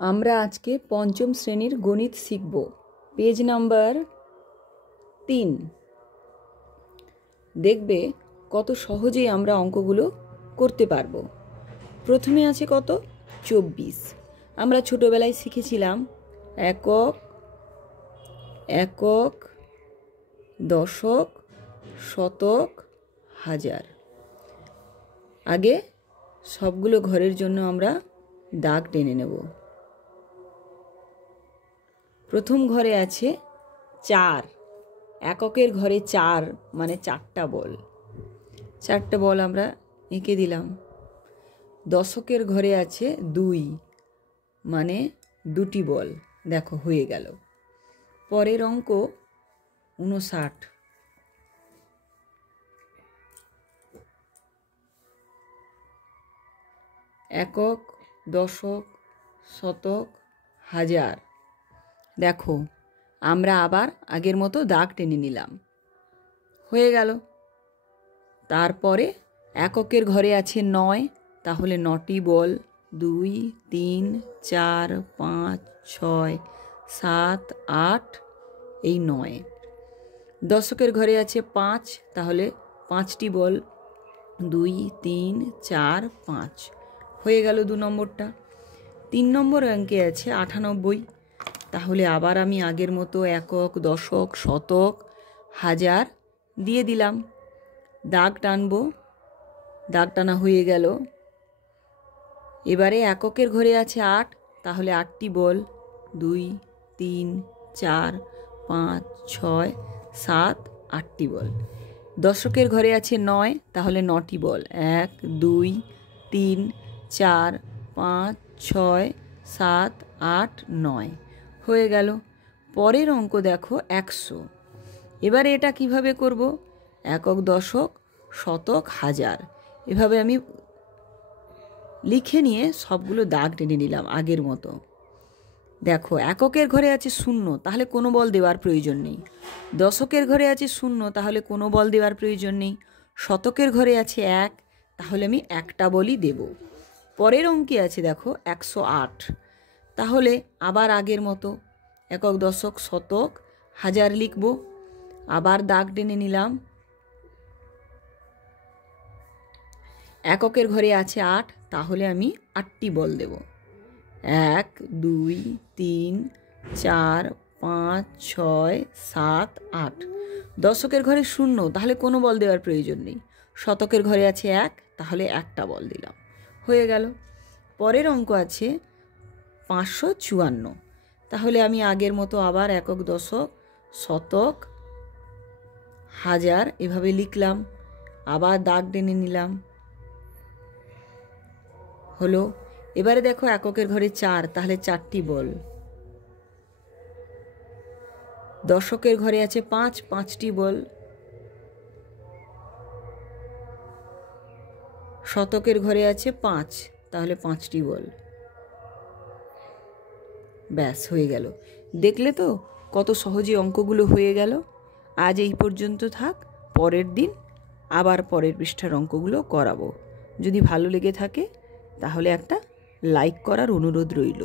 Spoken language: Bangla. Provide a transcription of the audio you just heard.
আমরা আজকে পঞ্চম শ্রেণীর গণিত শিখব। Page number 3। দেখবে কত সহজেই আমরা অঙ্কগুলো করতে পারবো। প্রথমে আছে কত 24। আমরা ছোটবেলায় শিখেছিলাম একক, একক, দশক, শতক, হাজার। আগে সবগুলো ঘরের জন্য আমরা দাগ টেনে নেব। প্রথম ঘরে আছে 4। এককের ঘরে 4 মানে 4টা বল। 4টা বল আমরা এঁকে দিলাম। দশকের ঘরে আছে 2 মানে 2টি বল। দেখো হয়ে গেল। পরের অঙ্ক 59। একক, দশক, শতক, হাজার। দেখো আমরা আবার আগের মতো দাগ টেনে নিলাম, হয়ে গেল। তারপরে এককের ঘরে আছে 9, তাহলে 9টি বল। 2, 3, 4, 5, 6, 7, 8, এই 9। দশকের ঘরে আছে 5, তাহলে 5টি বল। 2, 3, 4, 5, হয়ে গেল 2 নম্বরটা। 3 নম্বর অঙ্কে আছে 98, তাহলে আবার আমি আগের মতো একক, দশক, শতক, হাজার দিয়ে দিলাম। দাগ টানবো, দাগ টানা হয়ে গেল। এবারে এককের ঘরে আছে 8, তাহলে 8টি বল। 2, 3, 4, 5, 6, 7, 8টি বল। দশকের ঘরে আছে 9, তাহলে 9টি বল। 1, 2, 3, 4, 5, 6, 7, 8, 9, হয়ে গেল। পরের অঙ্ক দেখো 100। এবারে এটা কিভাবে করব? একক, দশক, শতক, হাজার, এভাবে আমি লিখে নিয়ে সবগুলো দাগ টেনে নিলাম আগের মতো। দেখো এককের ঘরে আছে 0, তাহলে কোনো বল দেওয়ার প্রয়োজন নেই। দশকের ঘরে আছে 0, তাহলে কোনো বল দেওয়ার প্রয়োজন নেই। শতকের ঘরে আছে 1, তাহলে আমি একটা বলই দেব। পরের অঙ্কে আছে দেখো 108, তাহলে আবার আগের মতো একক, দশক, শতক, হাজার লিখব। আবার দাগ টেনে নিলাম। এককের ঘরে আছে 8, তাহলে আমি 8টি বল দেব। 1, 2, 3, 4, 5, 6, 7, 8। দশকের ঘরে 0, তাহলে কোনো বল দেওয়ার প্রয়োজন নেই। শতকের ঘরে আছে 1, তাহলে একটা বল দিলাম, হয়ে গেল। পরের অঙ্ক আছে 554, তাহলে আমি আগের মতো আবার একক, দশক, শতক, হাজার এভাবে লিখলাম। আবার দাগ টেনে নিলাম, হলো। এবারে দেখো এককের ঘরে 4, তাহলে 4টি বল। দশকের ঘরে আছে 5, 5টি বল। শতকের ঘরে আছে 5, তাহলে 5টি বল। ব্যাস হয়ে গেল। দেখলে তো কত সহজে অঙ্কগুলো হয়ে গেল। আজ এই পর্যন্ত থাক, পরের দিন আবার পরের পৃষ্ঠার অঙ্কগুলো করাবো। যদি ভালো লেগে থাকে তাহলে একটা লাইক করার অনুরোধ রইল।